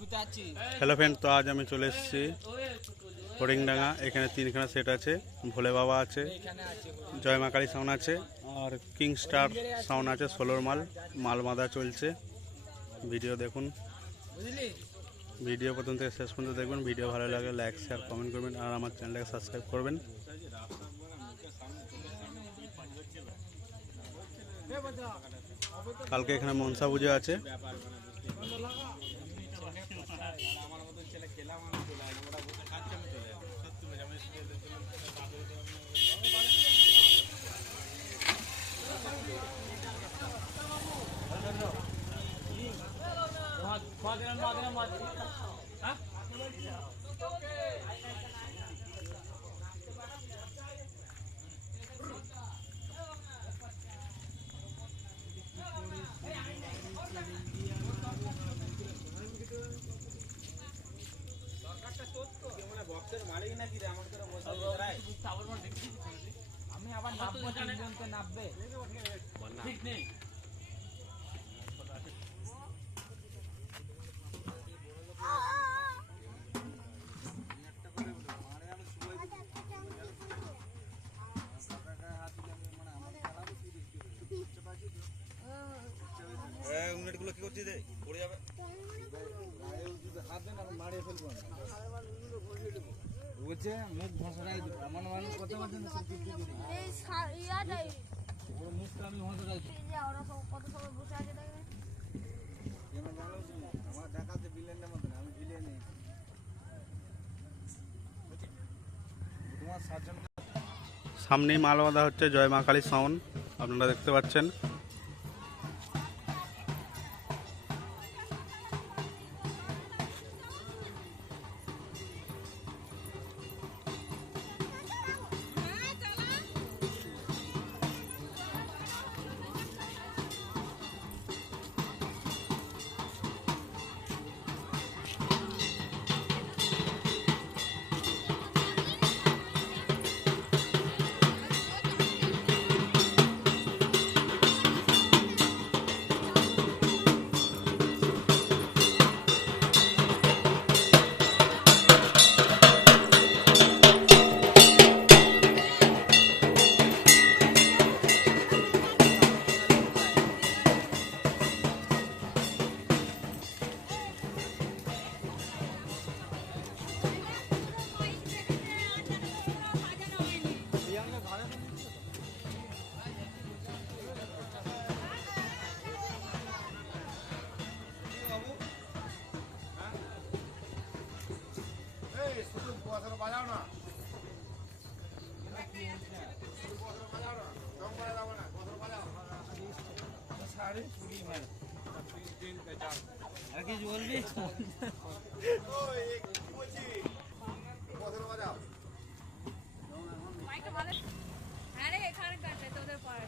Hello friend, तो आज हमें चले हरिंगडांगा। एखाने 3खाना सेट आछे, भोले बाबा आछे, जय मा काली साउंड आछे और किंग स्टार साउंड आछे। 16 माल बाँधा चलছে। भिडियो देखुन, भिडियो प्रथम থেকে শেষ পর্যন্ত দেখবেন। ভিডিও ভালো লাগলে লাইক শেয়ার কমেন্ট করবেন আর আমার চ্যানেলটাকে সাবস্ক্রাইব করবেন। কালকে এখানে মনসা পুজো আছে। আমি আবার নামবো, তিনজন তো নামবে, ঠিক নেই। উন্নতগুলো কি করছিস রে? পড়ে যাবে। হাত দেন, আমি মারিয়ে ফেলবো। বলছে মুখ ঘষাই দিবে। আমার মানুষ কত বছর এই ইয়াটাই ওর মুখটা আমি ঘষাই দিই। এই যে ওরা সব কত সময় বসে আছে দেখবেন। কেন জানো তুমি? আমার ঢাকাতে ভিলেনের মত না, আমি ভিলেন নেই। তোমার সার্জন সামনেই মাল বাঁধা হচ্ছে, জয় মা কালী সাউন্ড আপনারা দেখতে পাচ্ছেন। বাজাও না, কিছু বলবি? আরে এখানে কাটে তোদের পর